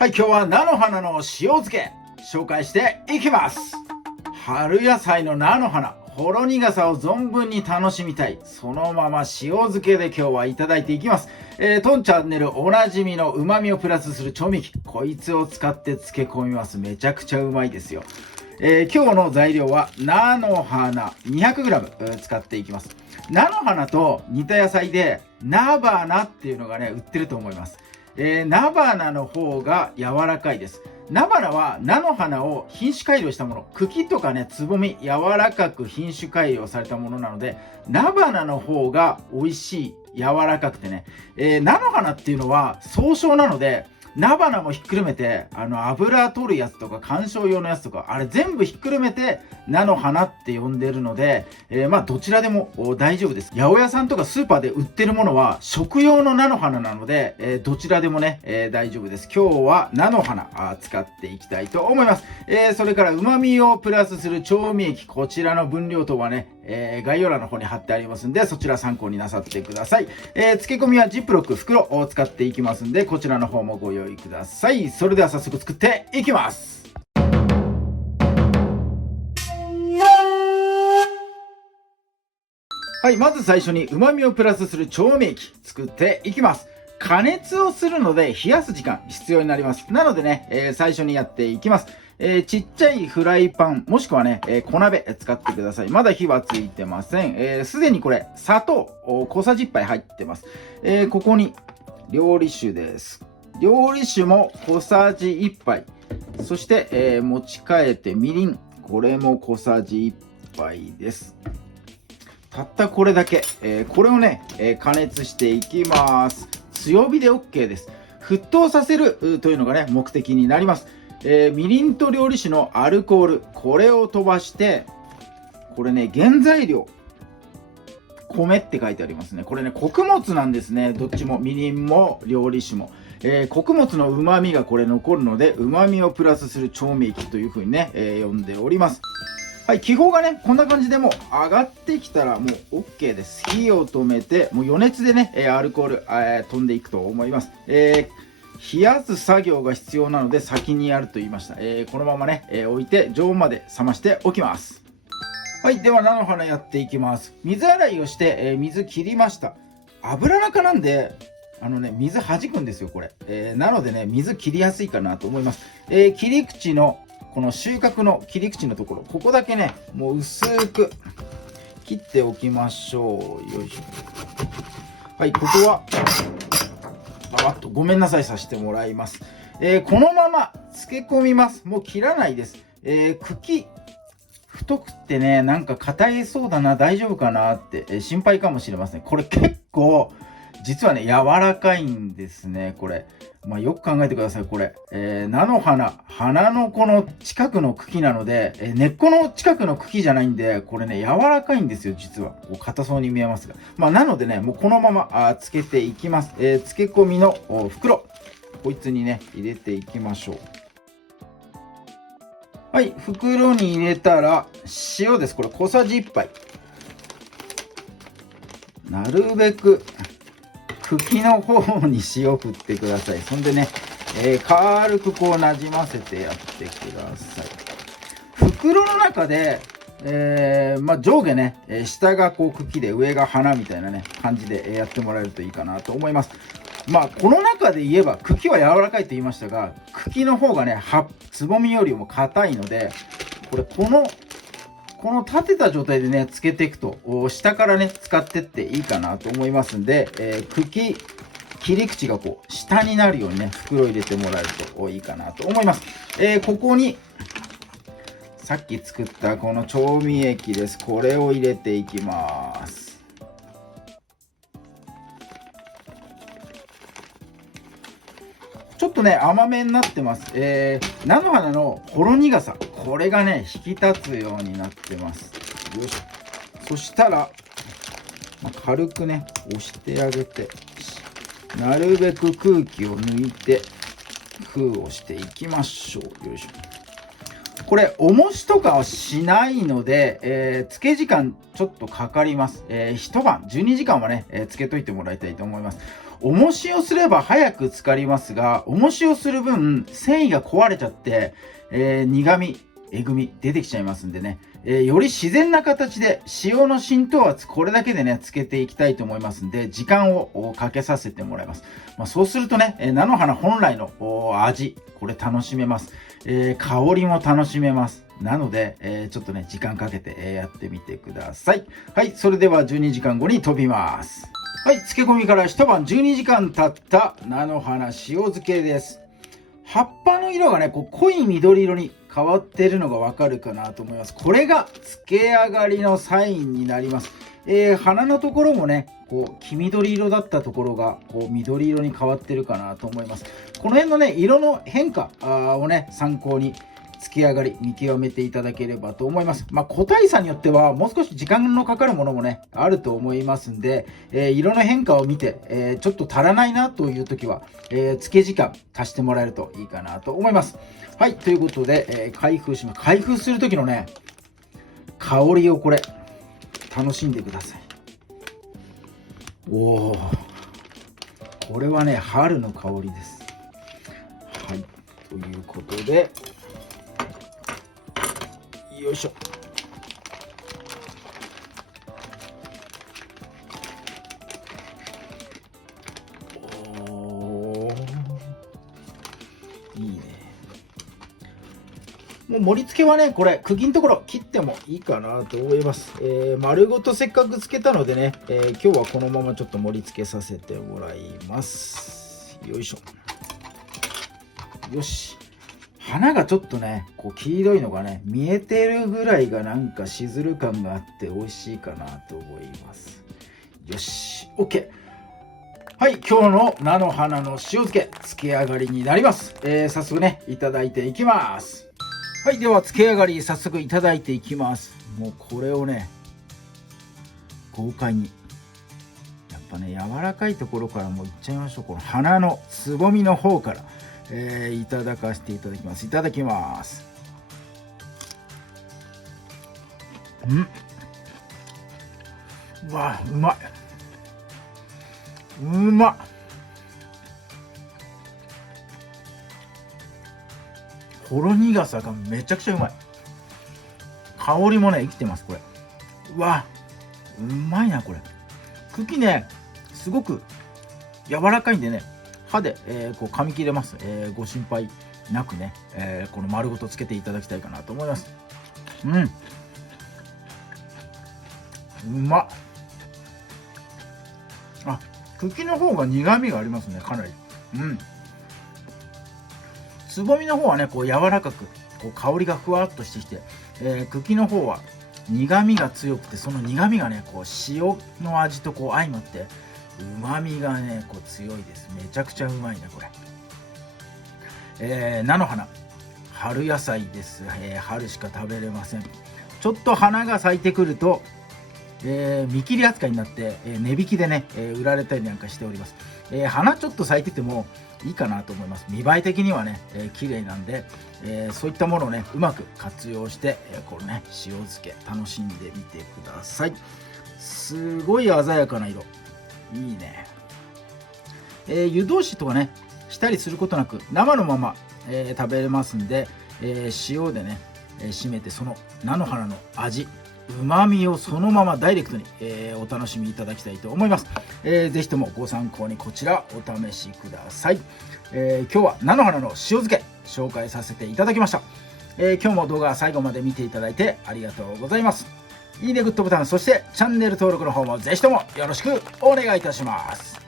はい、今日は菜の花の塩漬け紹介していきます。春野菜の菜の花、ほろ苦さを存分に楽しみたい。そのまま塩漬けで今日はいただいていきます。トンチャンネルおなじみの旨味をプラスする調味液。こいつを使って漬け込みます。めちゃくちゃうまいですよ。今日の材料は菜の花 200g 使っていきます。菜の花と似た野菜で菜花っていうのがね売ってると思います。菜花の方が柔らかいです。菜花は菜の花を品種改良したもの、茎とかねつぼみ柔らかく品種改良されたものなので、菜花の方が美味しい、柔らかくてね、菜の花っていうのは総称なので菜花もひっくるめて油取るやつとか観賞用のやつとかあれ全部ひっくるめて菜の花って呼んでるので、どちらでも大丈夫です。八百屋さんとかスーパーで売ってるものは食用の菜の花なので、どちらでもね、大丈夫です。今日は菜の花使っていきたいと思います。それから旨味をプラスする調味液、こちらの分量とはね、概要欄の方に貼ってありますんで、そちら参考になさってください。漬け込みはジップロック袋を使っていきますんで、こちらの方もご用意ください。それでは早速作っていきます。はい、まず最初に旨味をプラスする調味液作っていきます。加熱をするので冷やす時間必要になります。なのでね、最初にやっていきます。ちっちゃいフライパンもしくはね、小鍋使ってください。まだ火はついてません。すでにこれ砂糖小さじ1杯入ってます。ここに料理酒です。料理酒も小さじ1杯。そして、持ち替えてみりん、これも小さじ1杯です。たったこれだけ、これをね、加熱していきます。強火で OK です。沸騰させるというのがね目的になります。みりんと料理酒のアルコール、これを飛ばして、これね原材料米って書いてありますね。これね穀物なんですね。どっちもみりんも料理酒も、穀物の旨味がこれ残るので、旨味をプラスする調味液というふうにね、呼んでおります。はい、気泡がねこんな感じでもう上がってきたらもう OK です。火を止めてもう余熱でねアルコール飛んでいくと思います。冷やす作業が必要なので先にやると言いました。このままね置いて常温まで冷ましておきます。はい、では菜の花やっていきます。水洗いをして、水切りました。油中なんで水弾くんですよこれ、なのでね水切りやすいかなと思います。切り口のこの収穫の切り口のところ、ここだけねもう薄く切っておきましょう。よいしょ。はい、ここはごめんなさいさせてもらいます。このまま漬け込みます。もう切らないです。茎太くってねなんか硬いそうだな、大丈夫かなって、心配かもしれません。これ結構実はね柔らかいんですねこれ。よく考えてくださいこれ、菜の花のこの近くの茎なので、根っこの近くの茎じゃないんで、これね柔らかいんですよ実は。こう硬そうに見えますが、なのでねもうこのままつけていきます。漬け込みの袋こいつにね入れていきましょう。はい、袋に入れたら塩です。これ小さじ1杯。なるべく茎の方に塩振ってください。そんでね、軽くこうなじませてやってください。袋の中で、上下ね、下がこう茎で上が花みたいなね感じでやってもらえるといいかなと思います。この中で言えば茎は柔らかいと言いましたが、茎の方がねつぼみよりも硬いので、この立てた状態でねつけていくと下からね使ってっていいかなと思いますんで、茎切り口がこう下になるようにね袋入れてもらえるといいかなと思います。ここにさっき作ったこの調味液です。これを入れていきます。ちょっとね甘めになってます。菜の花のほろ苦さ、これがね引き立つようになってます。よいしょ。そしたら軽くね押してあげて、なるべく空気を抜いて封をしていきましょう。よいしょ。これ重しとかはしないので、漬け時間ちょっとかかります。一晩12時間はね、漬けといてもらいたいと思います。重しをすれば早く浸かりますが、重しをする分繊維が壊れちゃって、苦味えぐみ出てきちゃいますんでね、より自然な形で塩の浸透圧これだけでねつけていきたいと思いますんで、時間をかけさせてもらいます。そうするとね、菜の花本来の味これ楽しめます。香りも楽しめます。なので、ちょっとね時間かけて、やってみてください。はい、それでは12時間後に飛びます。はい、漬け込みから一晩12時間経った菜の花塩漬けです。葉っぱの色がね濃い緑色に変わっているのがわかるかなと思います。これが漬け上がりのサインになります。花のところもね黄緑色だったところが緑色に変わってるかなと思います。この辺のね色の変化をね参考に漬け上がり見極めていただければと思います。個体差によってはもう少し時間のかかるものもねあると思いますんで、色の変化を見て、ちょっと足らないなという時は、漬け時間足してもらえるといいかなと思います。はい、ということで、開封します。開封する時のね香りをこれ楽しんでください。おー、これはね春の香りです。はい、ということでよいしょ。おー、いいね。もう盛り付けはねこれ茎のところ切ってもいいかなと思います。丸ごとせっかく漬けたのでね、今日はこのままちょっと盛り付けさせてもらいます。よいしょ。よし。花がちょっとね黄色いのがね見えてるぐらいがなんかしずる感があって美味しいかなと思います。よし OK。 はい、今日の菜の花の塩漬け上がりになります。早速ねいただいていきます。はい、では漬け上がり早速いただいていきます。もうこれをね豪快にやっぱね柔らかいところからもういっちゃいましょう。この花のつぼみの方からいただかせていただきます。いただきます。うわうまい、うまっ。ほろ苦さがめちゃくちゃうまい。香りもね生きてます。これうわうまいな。これ茎ねすごく柔らかいんでね歯で、噛み切れます。ご心配なくね、この丸ごとつけていただきたいかなと思います。うまっ。茎の方が苦味がありますねかなり。つぼみの方はね柔らかく香りがふわっとしてきて、茎の方は苦味が強くて、その苦味がね塩の味と相まってうまみがね強いです。めちゃくちゃうまいねこれ。菜の花春野菜です。春しか食べれません。ちょっと花が咲いてくると、見切り扱いになって、値引きでね、売られたりなんかしております。花ちょっと咲いててもいいかなと思います。見栄え的にはね、綺麗なんで、そういったものをねうまく活用して、このね塩漬け楽しんでみてください。すごい鮮やかな色、いいね。湯通しとかねしたりすることなく生のまま、食べれますんで、塩でね締めて、その菜の花の味うまみをそのままダイレクトに、お楽しみいただきたいと思います。ぜひともご参考にこちらお試しください。今日は菜の花の塩漬け紹介させていただきました。今日も動画最後まで見ていただいてありがとうございます。いいね、グッドボタン、そしてチャンネル登録の方もぜひともよろしくお願いいたします。